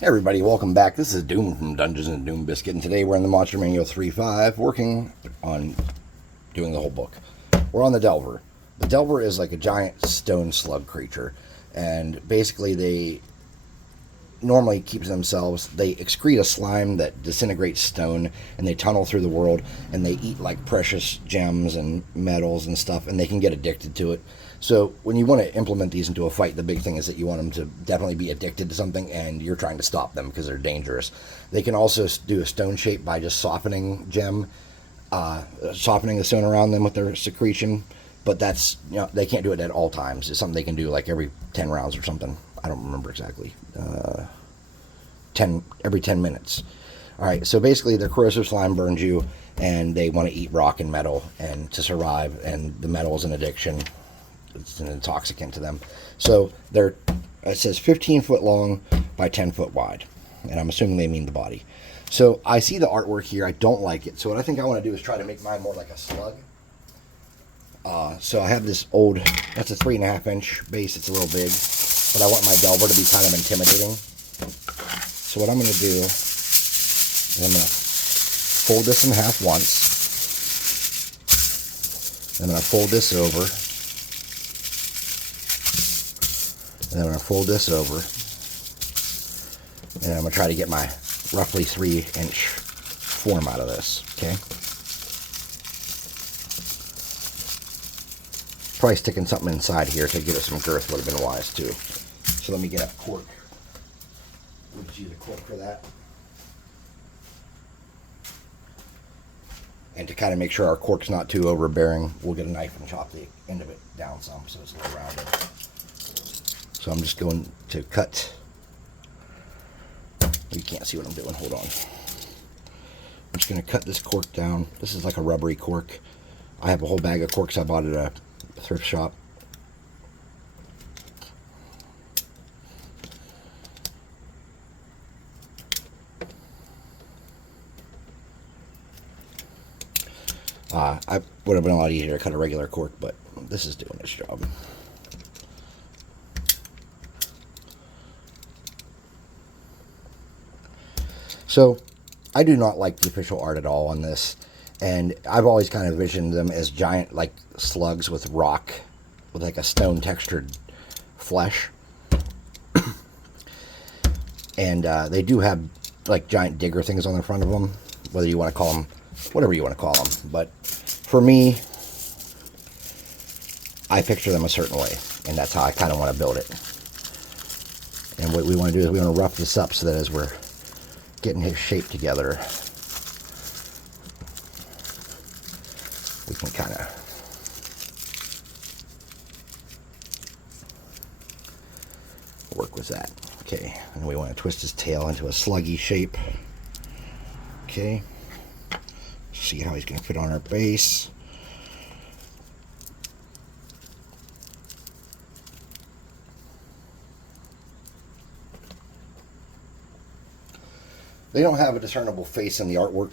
Hey everybody, welcome back. This is Doom from Dungeons and Doom Biscuit, and today we're in the Monster Manual 3.5, working on doing the whole book. We're on the Delver. The Delver is like a giant stone slug creature, and basically they normally keep themselves, they excrete a slime that disintegrates stone, and they tunnel through the world, and they eat like precious gems and metals and stuff, and they can get addicted to it. So when you want to implement these into a fight, the big thing is that you want them to definitely be addicted to something, and you're trying to stop them because they're dangerous. They can also do a stone shape by just softening softening the stone around them with their secretion, but that's, they can't do it at all times. It's something they can do like every 10 rounds or something. I don't remember exactly. 10 every 10 minutes. All right, so basically their corrosive slime burns you, and they want to eat rock and metal and to survive, and the metal is an addiction. It's an intoxicant to them. So it says 15 foot long by 10 foot wide, and I'm assuming they mean the body. So I see the artwork here. I don't like it. So what I think I want to do is try to make mine more like a slug. So I have this old, that's a 3.5 inch base. It's a little big, but I want my Delver to be kind of intimidating. So what I'm going to do is I'm going to fold this in half once. I'm going to fold this over. And I'm going to fold this over. And I'm going to try to get my roughly 3-inch form out of this. Okay. Probably sticking something inside here to give it some girth would have been wise too. So let me get a cork. We'll just use a cork for that. And to kind of make sure our cork's not too overbearing, we'll get a knife and chop the end of it down some so it's a little rounded. So I'm just going to cut. You can't see what I'm doing. Hold on. I'm just going to cut this cork down. This is like a rubbery cork. I have a whole bag of corks I bought at a thrift shop. I would have been a lot easier to cut a regular cork, but this is doing its job. So I do not like the official art at all on this, and I've always kind of envisioned them as giant like slugs with rock, with like a stone textured flesh. And they do have like giant digger things on the front of them, whether you want to call them whatever you want to call them. But for me, I picture them a certain way, and that's how I kind of want to build it. And what we want to do is we want to rough this up so that as we're getting his shape together, we can kind of work with that. Okay, and we want to twist his tail into a sluggy shape. Okay, see how he's going to fit on our base. They don't have a discernible face in the artwork,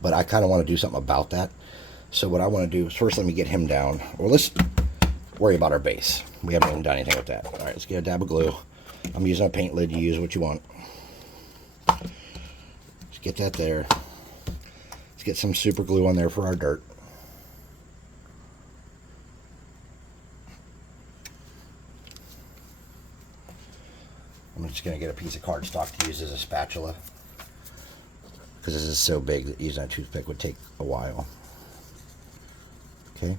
but I kind of want to do something about that. So what I want to do is first let me get him down. Well, let's worry about our base. We haven't even done anything with that. All right, let's get a dab of glue. I'm using a paint lid. You use what you want. Let's get that there. Let's get some super glue on there for our dirt. I'm just going to get a piece of cardstock to use as a spatula, because this is so big that using a toothpick would take a while. Okay.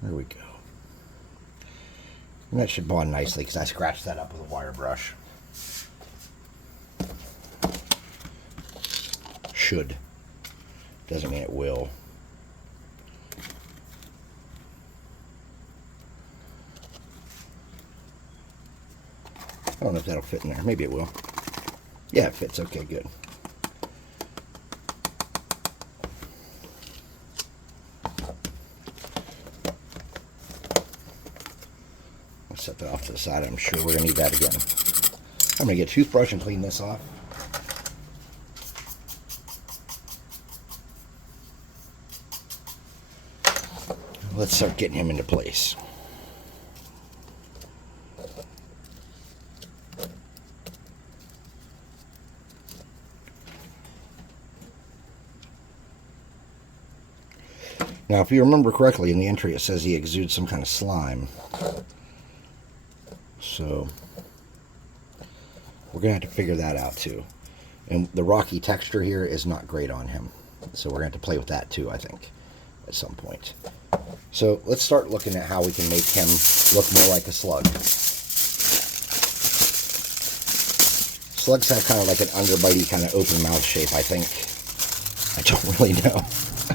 There we go. And that should bond nicely because I scratched that up with a wire brush. Should. Doesn't mean it will. I don't know if that'll fit in there. Maybe it will. Yeah, it fits. Okay, good. I'll set that off to the side. I'm sure we're going to need that again. I'm going to get a toothbrush and clean this off. let's start getting him into place. Now, if you remember correctly, in the entry it says he exudes some kind of slime. So, we're going to have to figure that out too. And the rocky texture here is not great on him. So we're going to have to play with that too, I think, at some point. So, let's start looking at how we can make him look more like a slug. Slugs have kind of like an underbitey kind of open mouth shape, I think. I don't really know.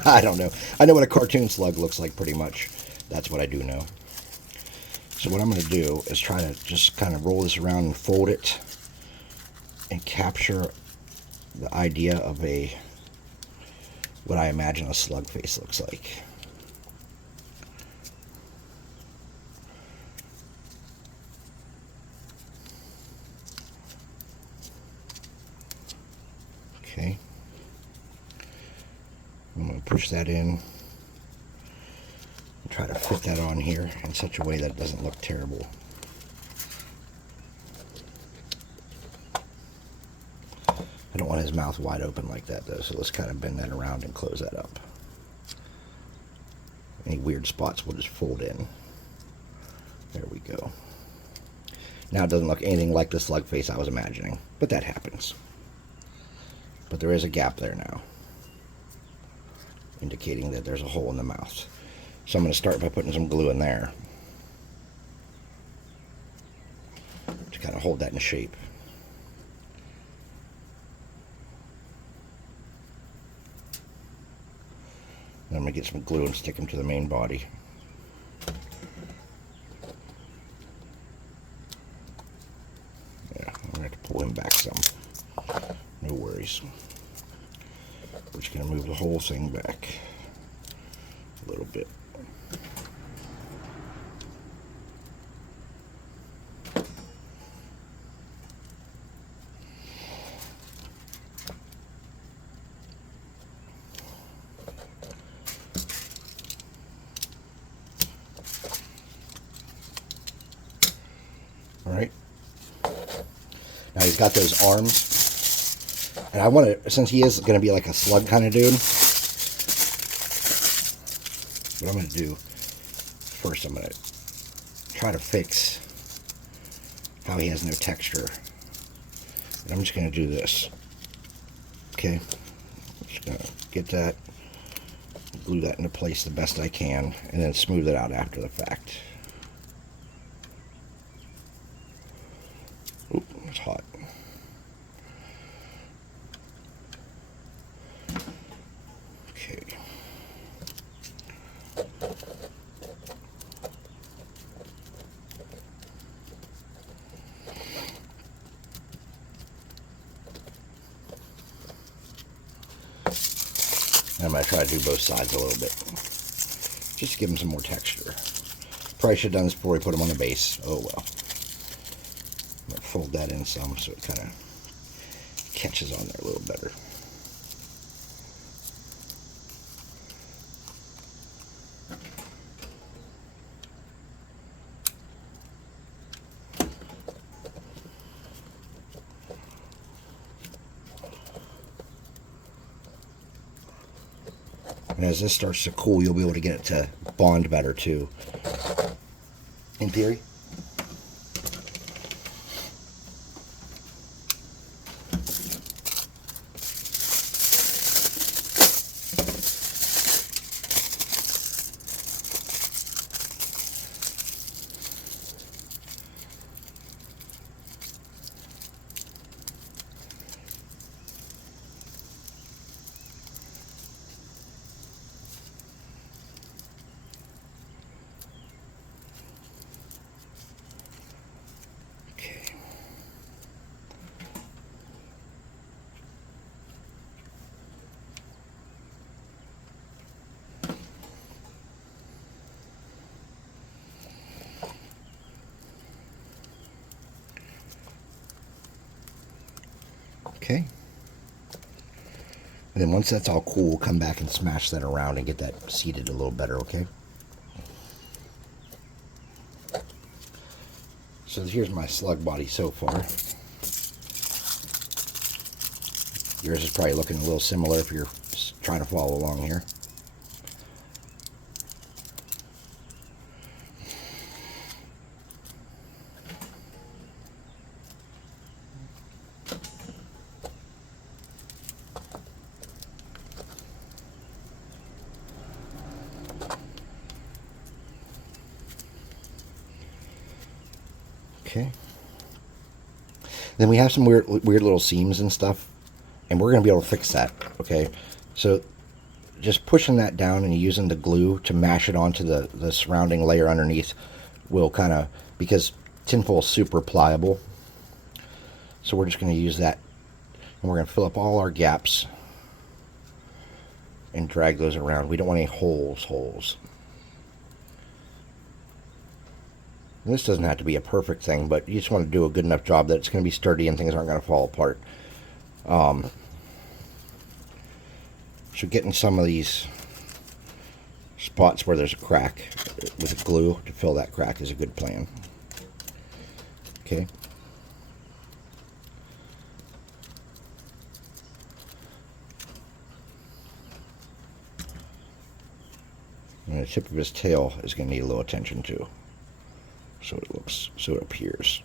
I don't know. I know what a cartoon slug looks like pretty much. That's what I do know. So what I'm going to do is try to just kind of roll this around and fold it and capture the idea of what I imagine a slug face looks like. Okay. I'm going to push that in and try to fit that on here in such a way that it doesn't look terrible. I don't want his mouth wide open like that though, so let's kind of bend that around and close that up. Any weird spots we'll just fold in. There we go. Now it doesn't look anything like the slug face I was imagining, but that happens. But there is a gap there now, indicating that there's a hole in the mouth. So I'm going to start by putting some glue in there to kind of hold that in shape. Then I'm going to get some glue and stick him to the main body. Yeah, I'm going to have to pull him back some. No worries. We're just going to move the whole thing back a little bit. All right. Now he's got those arms. And I want to, since he is going to be like a slug kind of dude, what I'm going to do, first I'm going to try to fix how he has no texture. And I'm just going to do this. Okay. Just going to get that, glue that into place the best I can, and then smooth it out after the fact. Oop, it's hot. Okay. I'm going to try to do both sides a little bit, just to give them some more texture. Probably should have done this before we put them on the base. Oh well. I'm going to fold that in some so it kind of catches on there a little better. And as this starts to cool, you'll be able to get it to bond better too, in theory. Okay. And then once that's all cool, we'll come back and smash that around and get that seated a little better, okay? So here's my slug body so far. Yours is probably looking a little similar if you're trying to follow along here. Okay. Then we have some weird little seams and stuff, and we're going to be able to fix that. Okay. So just pushing that down and using the glue to mash it onto the surrounding layer underneath will kind of, because tinfoil is super pliable. So we're just going to use that, and we're going to fill up all our gaps and drag those around. We don't want any holes. And this doesn't have to be a perfect thing, but you just want to do a good enough job that it's going to be sturdy and things aren't going to fall apart. So getting some of these spots where there's a crack with glue to fill that crack is a good plan. Okay. And the tip of his tail is going to need a little attention too. So it looks, so it appears.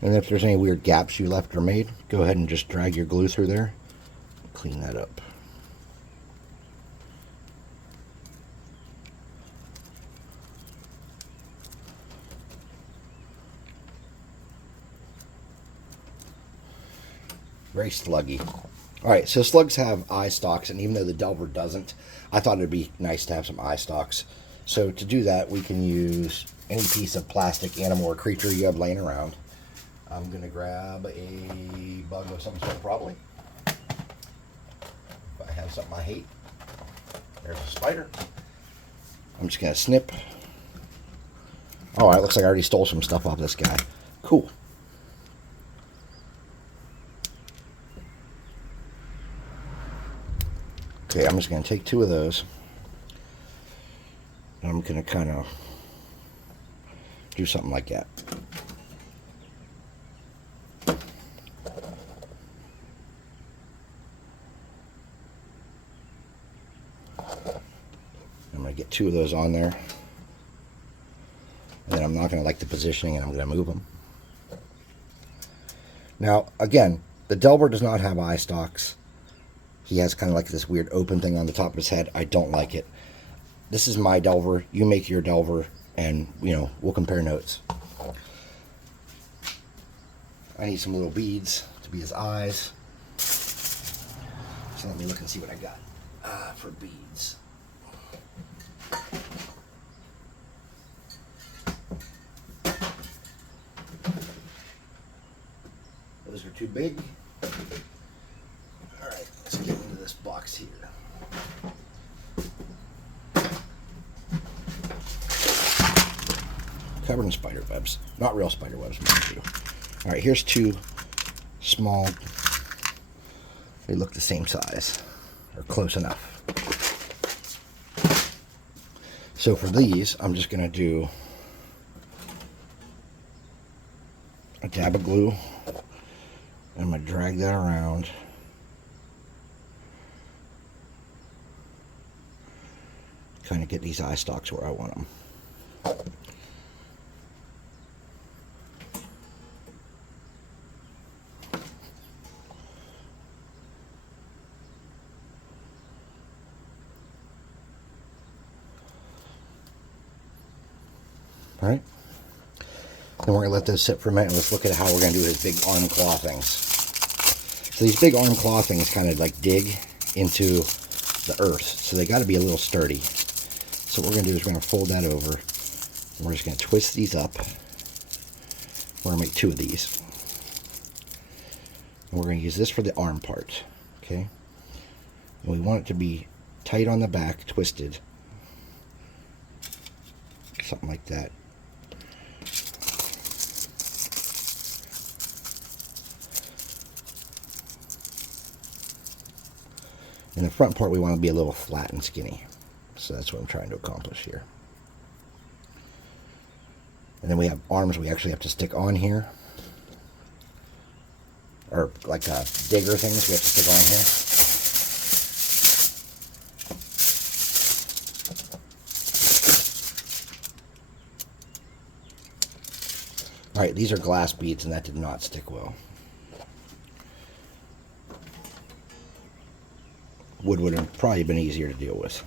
And if there's any weird gaps you left or made, go ahead and just drag your glue through there. Clean that up. Very sluggy. Alright, so slugs have eye stalks, and even though the Delver doesn't, I thought it'd be nice to have some eye stalks. So to do that, we can use any piece of plastic animal or creature you have laying around. I'm going to grab a bug of some sort, probably. If I have something I hate. There's a spider. I'm just going to snip. Alright, looks like I already stole some stuff off this guy. Cool. Okay, I'm just going to take 2 of those, and I'm going to kind of do something like that. I'm going to get 2 of those on there, and then I'm not going to like the positioning, and I'm going to move them. Now, again, the Delver does not have eye stalks. He has kind of like this weird open thing on the top of his head. I don't like it. This is my Delver. You make your Delver, and, you know, we'll compare notes. I need some little beads to be his eyes. So let me look and see what I got for beads. Those are too big. Alright, let's get into this box here. Covered in spider webs. Not real spider webs, mind you. Alright, here's 2 small. They look the same size, or close enough. So for these, I'm just going to do a dab of glue. I'm going to drag that around. Kind of get these eye stalks where I want them. Alright. Then we're going to let those sit for a minute, and let's look at how we're going to do his big arm claw things. So these big arm claw things kind of like dig into the earth, so they got to be a little sturdy. So what we're going to do is we're going to fold that over, and we're just going to twist these up. We're going to make 2 of these. And we're going to use this for the arm part, okay? And we want it to be tight on the back, twisted. Something like that. In the front part, we want to be a little flat and skinny. So that's what I'm trying to accomplish here. And then we have arms we actually have to stick on here. Or like digger things we have to stick on here. Alright, these are glass beads and that did not stick well. Wood would have probably been easier to deal with.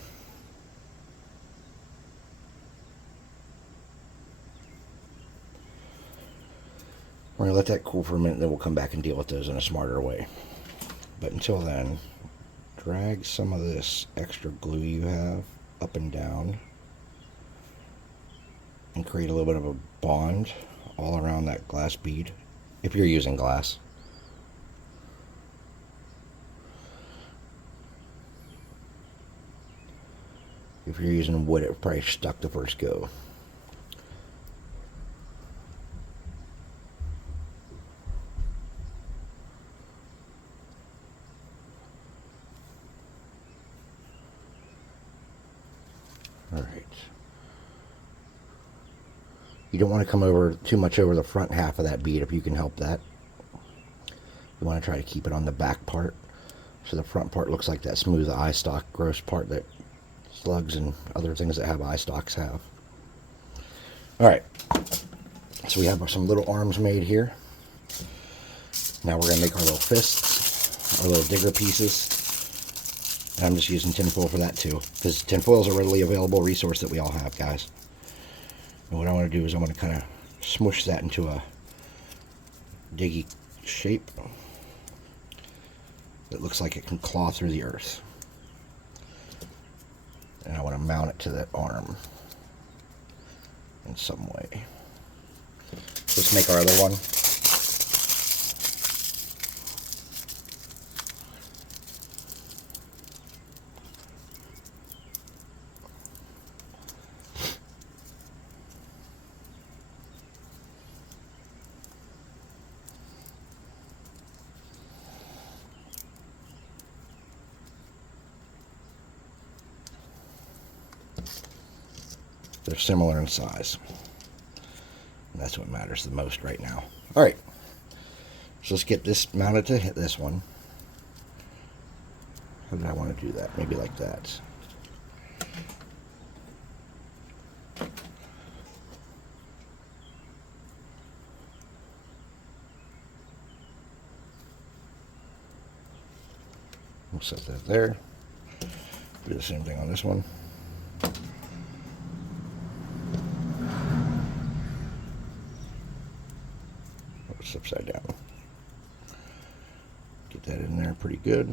We're going to let that cool for a minute, then we'll come back and deal with those in a smarter way. But until then, drag some of this extra glue you have up and down and create a little bit of a bond all around that glass bead, if you're using glass. If you're using wood, it probably stuck the first go. Alright. You don't want to come over too much over the front half of that bead if you can help that. You want to try to keep it on the back part so the front part looks like that smooth eye stalk gross part that slugs and other things that have eye stalks have. Alright, so we have some little arms made here. Now we're going to make our little fists, our little digger pieces. And I'm just using tinfoil for that too, because tinfoil is a readily available resource that we all have, guys. And what I want to do is I want to kind of smush that into a diggy shape that looks like it can claw through the earth. And I want to mount it to that arm in some way. Let's make our other one. They're similar in size. And that's what matters the most right now. Alright. So let's get this mounted to hit this one. How did I want to do that? Maybe like that. We'll set that there. Do the same thing on this one. It's upside down. Get that in there pretty good.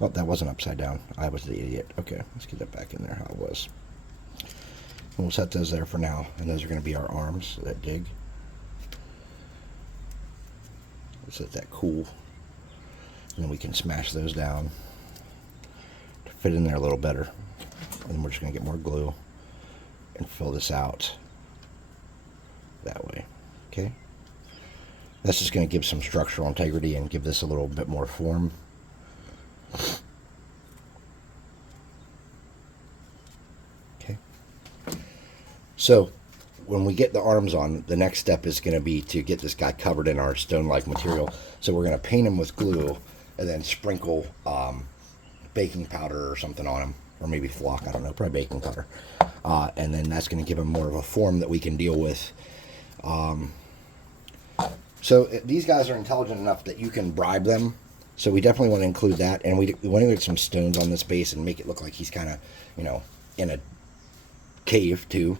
Oh, that wasn't upside down. I was the idiot. Okay, let's get that back in there how it was. And we'll set those there for now, and those are going to be our arms that dig. Let's let that cool, and then we can smash those down to fit in there a little better. And then we're just going to get more glue and fill this out that way. Okay, that's just going to give some structural integrity and give this a little bit more form. Okay, so when we get the arms on, the next step is going to be to get this guy covered in our stone-like material. So we're going to paint him with glue and then sprinkle baking powder or something on him, or maybe flock, I don't know, probably baking powder. And then that's going to give him more of a form that we can deal with. So these guys are intelligent enough that you can bribe them. So we definitely want to include that. And we want to get some stones on this base and make it look like he's kind of, you know, in a cave too.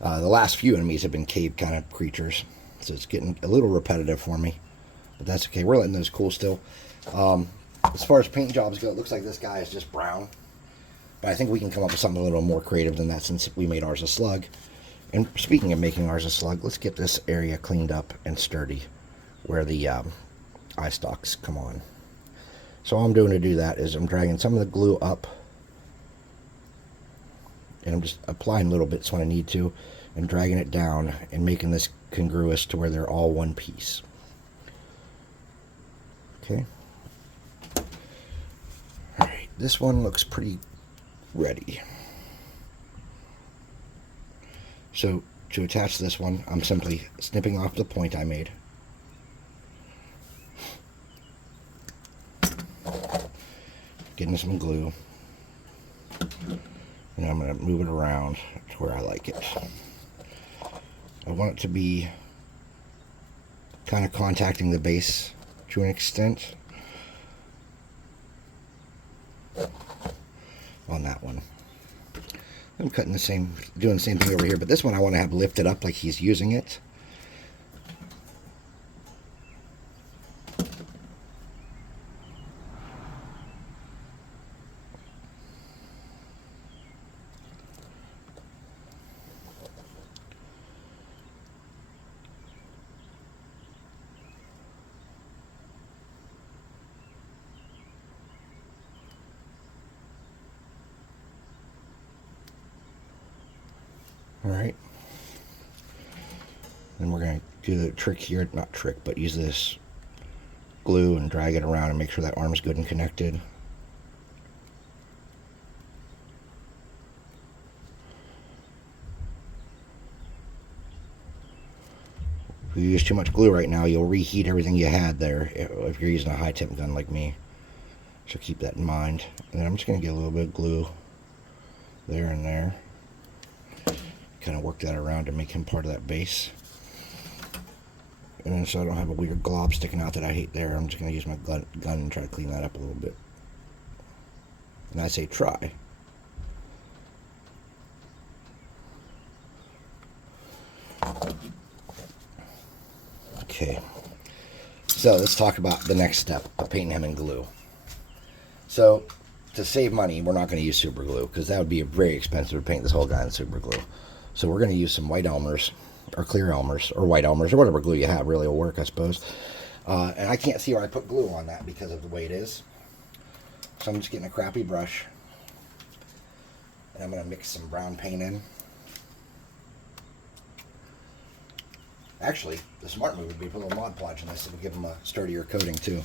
The last few enemies have been cave kind of creatures. So it's getting a little repetitive for me. But that's okay. We're letting those cool still. As far as paint jobs go, it looks like this guy is just brown. But I think we can come up with something a little more creative than that since we made ours a slug. And speaking of making ours a slug, let's get this area cleaned up and sturdy where the eye stalks come on. So all I'm doing to do that is I'm dragging some of the glue up. And I'm just applying little bits when I need to and dragging it down and making this congruous to where they're all one piece. Okay. Alright, this one looks pretty ready. So, to attach this one, I'm simply snipping off the point I made. Getting some glue. And I'm going to move it around to where I like it. I want it to be kind of contacting the base to an extent on that one. I'm cutting doing the same thing over here, but this one I want to have lifted up like he's using it. Alright. Then we're going to do the trick here, not trick, but use this glue and drag it around and make sure that arm's good and connected. If you use too much glue right now, you'll reheat everything you had there if you're using a high temp gun like me. So keep that in mind. And then I'm just going to get a little bit of glue there and there. Kind of work that around to make him part of that base. And then so I don't have a weird glob sticking out that I hate there, I'm just going to use my gun and try to clean that up a little bit. And I say try. Okay. So let's talk about the next step of painting him in glue. So to save money, we're not going to use super glue because that would be very expensive to paint this whole guy in super glue. So we're going to use some white Elmer's, or clear Elmer's, or white Elmer's, or whatever glue you have really will work, I suppose. And I can't see where I put glue on that because of the way it is. So I'm just getting a crappy brush. And I'm going to mix some brown paint in. Actually, the smart move would be to put a little Mod Podge in this. It would give them a sturdier coating too.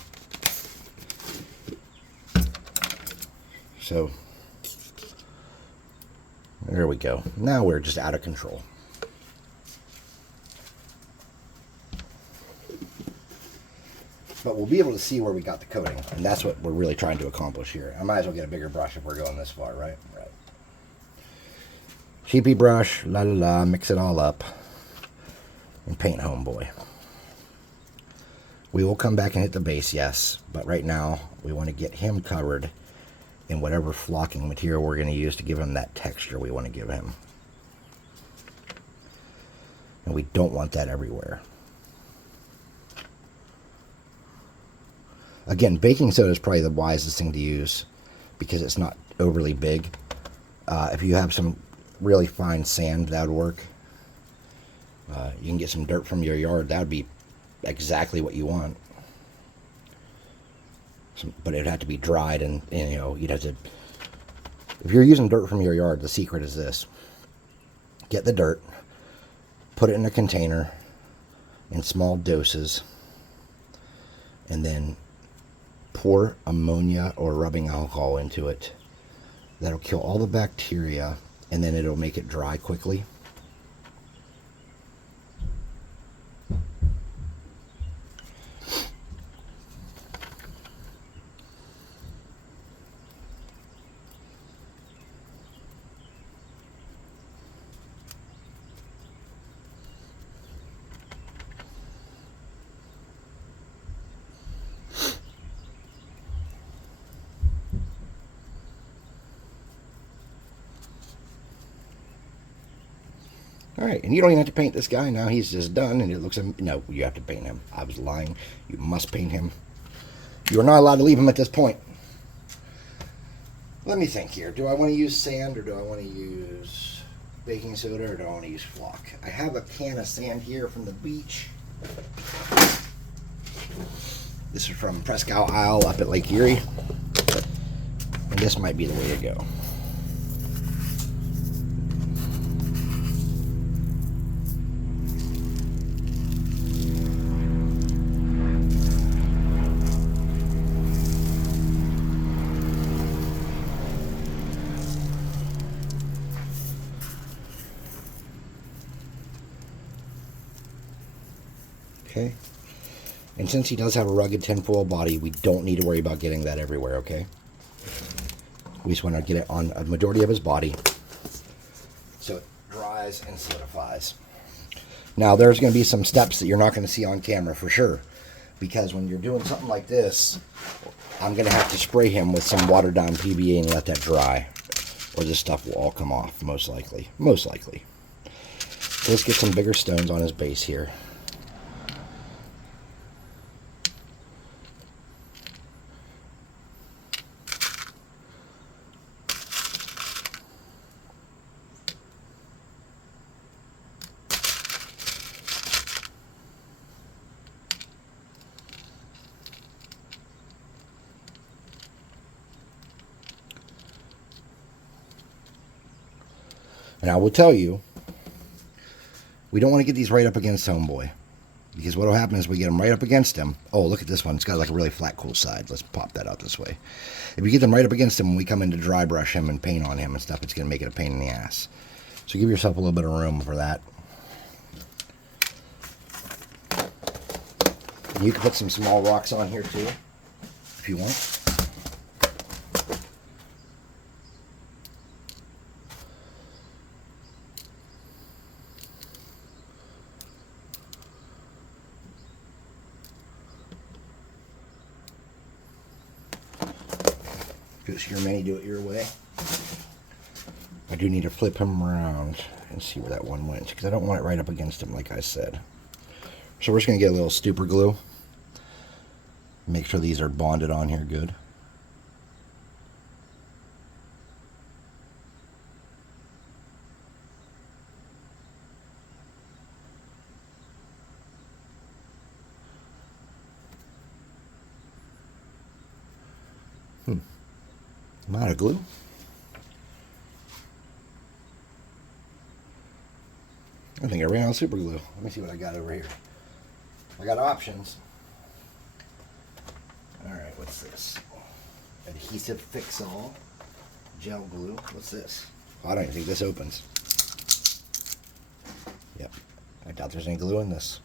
So there we go. Now we're just out of control. But we'll be able to see where we got the coating, and that's what we're really trying to accomplish here. I might as well get a bigger brush if we're going this far, right? Right. Cheapy brush, la la la, mix it all up, and paint homeboy. We will come back and hit the base, yes, but right now we want to get him covered in whatever flocking material we're going to use to give him that texture we want to give him. And we don't want that everywhere. Again, baking soda is probably the wisest thing to use because it's not overly big. If you have some really fine sand, that would work. You can get some dirt from your yard. That would be exactly what you want. But it would have to be dried, and you know, you'd have to. If you're using dirt from your yard, the secret is this: get the dirt, put it in a container in small doses, and then pour ammonia or rubbing alcohol into it. That'll kill all the bacteria, and then it'll make it dry quickly. Alright, and you don't even have to paint this guy. Now he's just done, and it looks... No, you have to paint him. I was lying. You must paint him. You are not allowed to leave him at this point. Let me think here. Do I want to use sand, or do I want to use baking soda, or do I want to use flock? I have a can of sand here from the beach. This is from Prescott Isle up at Lake Erie. And this might be the way to go. Okay. And since he does have a rugged tinfoil body, we don't need to worry about getting that everywhere, okay? We just want to get it on a majority of his body so it dries and solidifies. Now, there's going to be some steps that you're not going to see on camera for sure, because when you're doing something like this, I'm going to have to spray him with some watered down PVA and let that dry, or this stuff will all come off, most likely. Most likely. So let's get some bigger stones on his base here. And I will tell you, we don't want to get these right up against Homeboy. Because what will happen is we get them right up against him. Oh, look at this one. It's got like a really flat, cool side. Let's pop that out this way. If we get them right up against him when we come in to dry brush him and paint on him and stuff, it's going to make it a pain in the ass. So give yourself a little bit of room for that. And you can put some small rocks on here too, if you want. Just your many, do it your way. I do need to flip him around and see where that one went, because I don't want it right up against him, like I said. So we're just going to get a little super glue. Make sure these are bonded on here good. I'm out of glue. I think I ran out of super glue. Let me see what I got over here. I got options. Alright, what's this? Adhesive Fix-All. Gel glue. What's this? Oh, I don't even think this opens. Yep. I doubt there's any glue in this.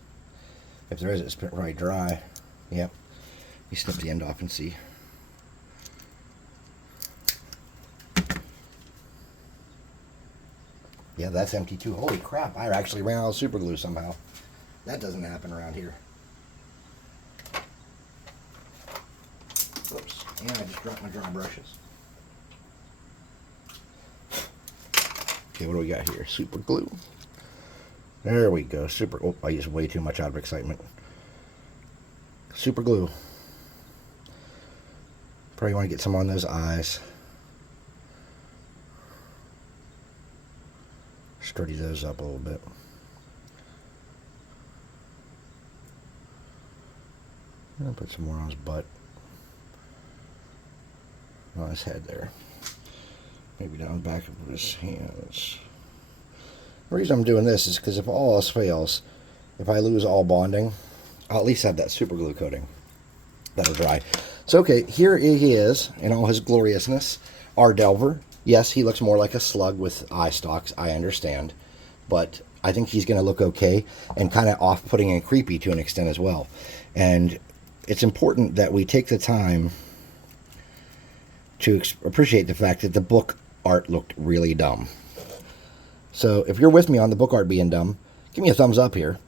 If there is, it's probably dry. Yep. You snip the end off and see. Yeah, that's empty too. Holy crap, I actually ran out of super glue somehow. That doesn't happen around here. Oops, and I just dropped my dry brushes. Okay, what do we got here? Super glue. There we go. Super. Oh, I used way too much out of excitement. Super glue. Probably want to get some on those eyes. Sturdy those up a little bit. I'll put some more on his butt. On his head there. Maybe down the back of his hands. The reason I'm doing this is because if all else fails, if I lose all bonding, I'll at least have that super glue coating. That'll dry. So okay, here he is in all his gloriousness. Our Delver. Yes, he looks more like a slug with eye stalks, I understand. But I think he's going to look okay and kind of off-putting and creepy to an extent as well. And it's important that we take the time to appreciate the fact that the book art looked really dumb. So if you're with me on the book art being dumb, give me a thumbs up here.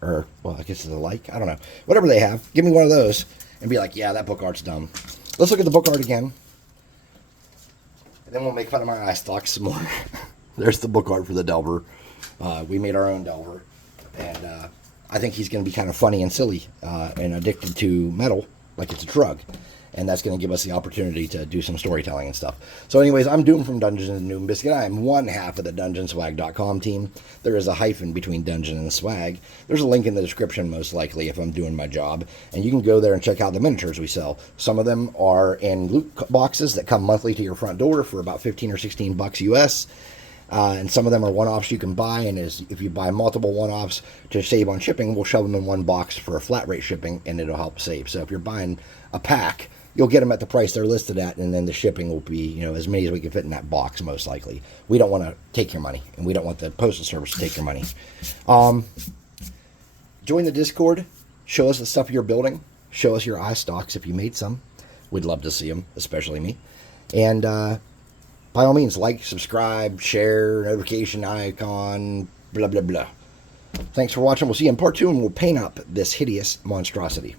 Or, well, I guess it's a like. I don't know. Whatever they have, give me one of those and be like, yeah, that book art's dumb. Let's look at the book art again. And then we'll make fun of my eye stalks some more. There's the book art for the Delver. We made our own Delver. And I think he's going to be kind of funny and silly and addicted to metal like it's a drug. And that's going to give us the opportunity to do some storytelling and stuff. So anyways, I'm Doom from Dungeons and Doom Biscuit. I am one half of the DungeonSwag.com team. There is a hyphen between Dungeon and Swag. There's a link in the description, most likely, if I'm doing my job. And you can go there and check out the miniatures we sell. Some of them are in loot boxes that come monthly to your front door for about 15 or 16 bucks US. And some of them are one-offs you can buy, and if you buy multiple one-offs to save on shipping, we'll shove them in one box for a flat rate shipping, and it'll help save. So if you're buying a pack, you'll get them at the price they're listed at, and then the shipping will be, you know, as many as we can fit in that box, most likely. We don't want to take your money, and we don't want the postal service to take your money. Join the Discord. Show us the stuff you're building. Show us your eye stalks if you made some. We'd love to see them, especially me. And by all means, like, subscribe, share, notification icon, blah, blah, blah. Thanks for watching. We'll see you in part 2, and we'll paint up this hideous monstrosity.